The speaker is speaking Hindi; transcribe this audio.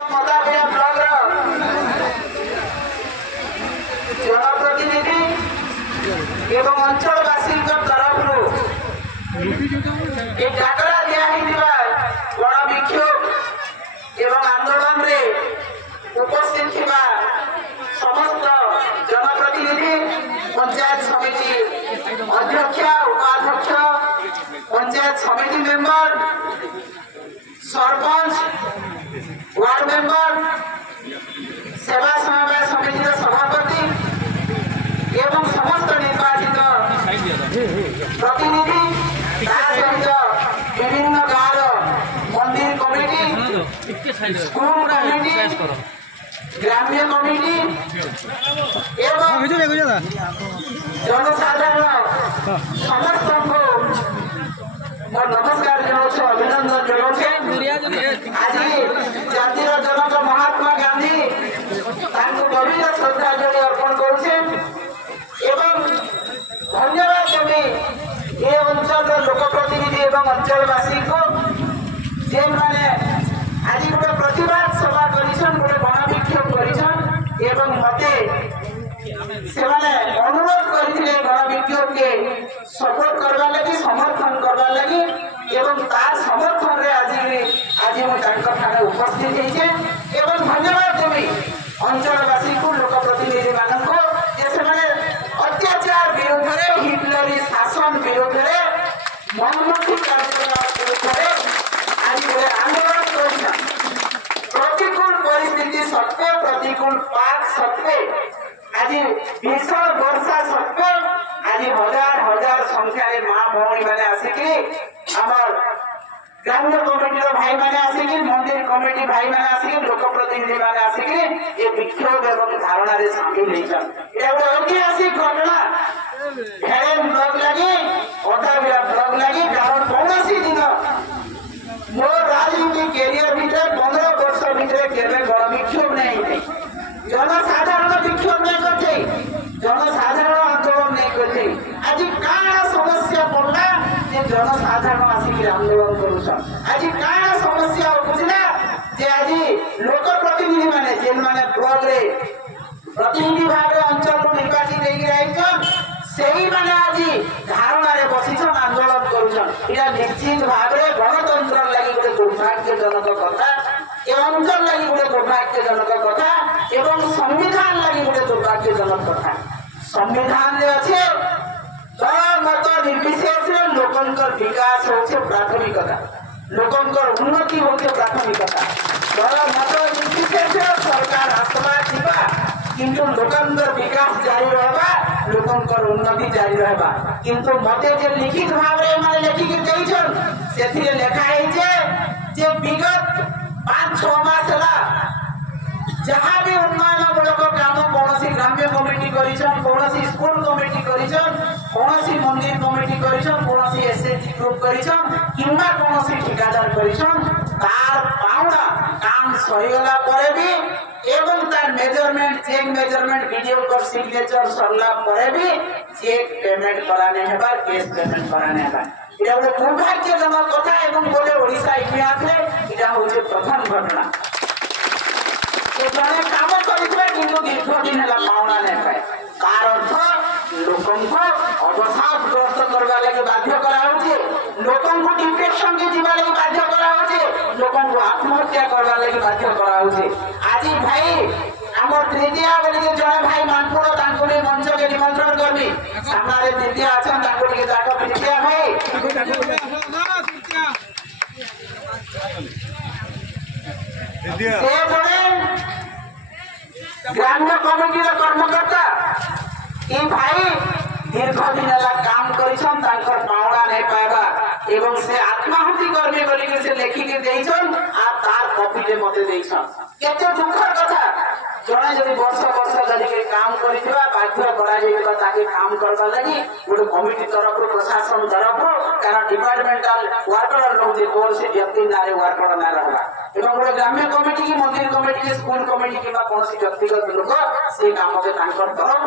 मदाबिया ब्लॉक जनप्रतिनिधि एवं अंचलवासी तरफ डाकरा दिया गण विक्षोभ एवं आंदोलन रे उपस्थित थिबा समस्त जनप्रतिनिधि पंचायत समिति अध्यक्ष उपाध्यक्ष पंचायत समिति मेंबर सरपंच वार्ड मेंबर सेवा समन्वय समिति सभापति एवं समस्त निर्वाचित प्रतिनिधि सहित विभिन्न गाँव मंदिर कमिटी स्कूल कमिटी ग्राम्य कमिटी एवं जनसाधारण समस्त को नमस्कार जनाऊँ अभिनंदन जनाऊँ आज जातिर जनक महात्मा गांधी गभीर श्रद्धांजलि अर्पण करुचे धन्यवाद देवी ये अंचल लोकप्रतिनिधि एवं अंचलवासी को जे माने आज गोटे प्रतिवाद सभा करिछन गोटे गणविक्षोभ करिछन एवं मते से माने अनुरोध करथिले गणविक्षोभ के सपोर्ट करबा लागि समर्थन करबा लागि एवं तार समर्थन रे आज मु तांकर ठाणे उपस्थित हेचे एवं धन्यवाद देवी अंचलवासी को लोकप्रतिनिधि मानक जे से माने अत्याचार विरोध रे हिटलरी शासन विरोध रे मनमुखी कार्यकलाप विरोध रे आज गोटे आंदोलन करिछन प्रतिकूल परिस्थिति सत्वे प्रतिकूल पाक सत्वे आज भीषण वर्षा सत्वे आज हजार हजार संख्या माँ भौणी मैंने आसिकी आमर ग्राम्य कमिटी भाई मैंने आसिकी मंदिर कमिटी भाई मैंने आसिकी लोकप्रतिनिधि मैंने आसिकी ये विक्षोभ एवं धारणा रे शामिल होइछन एटा गोटे ऐतिहासिक घटना हेरेन ब्लॉक लगी अदाबिया ब्लॉक लगी कारण कौनसी दिन मोर राजनीति कैरियर भीतर 15 वर्ष भीतर केबे गण विक्षोभ नहीं थी जनसाधारण विक्षोभ नहीं करते जनसाधारण आंदोलन नहीं करते आज काना समस्या पड़ला जे जनसाधारण आसिक आंदोलन करूछन आज काना समस्या बुझला जे आज लोक प्रतिनिधि माने जेन माने ब्लॉक रे प्रतिनिधि भाग रे अंचल को निर्वाचित हेई रहिछन सेही माने आज धारणा रे बसिछन आंदोलन करूछन इरा निश्चित भाग रे गणतंत्र लागि गोटे दुर्भाग्यजनक कथा ए अंचल लागि गोटे दुर्भाग्यजनक कथा एवं संविधान लागि गोटे दुर्भाग्यजनक कथा संविधान रे अछि मत निर्विशेष लोकंकर विकास होचे प्राथमिकता लोकंकर उन्नति होचे प्राथमिकता मत निर्विशेष सरकार आसवा थिबा किंतु लोकंकर विकास जारी रहबा लोकंकर उन्नति जारी रहबा किंतु मते जे लिखित भाव रे माने लेखि के देइछन सेथिरे लेखा है जे विगत 5-6 मास ला जहाँ भी उन्नयनमूलक काम कौन ग्राम्य कमिटी करिछन कौन स्कूल कमिटी करिछन कौन मंदिर कमिटी करिछन कौन एसएचजी ग्रुप करिछन किंबा कौन ठिकादार करिछन तार पाउना काम सहीगला परे भी एवं तार मेजरमेंट चेक मेजरमेंट वीडियो पर सिग्नेचर सरला परे भी चेक पेमेंट कराने हेबा कैश पेमेंट कराने हेबा इरा गोटे दुर्भाग्यजनक कथा एवं गोटे ओडिशा इतिहास रे इरा होचे प्रथम घटना जने काम करिथबे किंतु दीर्घ दिन हला पाउना नै पाए कार अर्थ लोकंको अवसादग्रस्त करबा लागि बाध्य करा होचे लोकंको डिप्रेशन के जीवा लागि बाध्य करा होचे लोकंको आत्महत्या करबा लागि बाध्य करा होचे आज भाई हमर तृतीया बोली के जने भाई मानपुर तांको ने मंच के निमंत्रण करबी सामने तृतीया अछन तांको के जाको तृतीया भाई से बड़े ग्राम्य कमिटी कर्मकर्ता ये भाई दीर्घ दिन काम करिछन तांकर पावड़ा नहीं पाएबा एवं से आत्माहुति करबे बोली के से लेखि के देइछन आ तार कॉपी ले मते देइछन केते दुखर कथा जने जदि वर्ष वर्ष धरि के काम करिथिबा बाध्य करा जेबा ताके काम करबा लागि गोटे कमिटी तरफ प्रशासन तरफ कारण डिपार्टमेंटल वर्कर लोग जे कोन से व्यक्ति नारे वर्कर ना रहबा एवं गोटे ग्राम्य कमिटी की मंदिर कमिटी की स्कूल कमिटी किबा कोनसी व्यक्तिगत लोक से काम के तांकर तरफ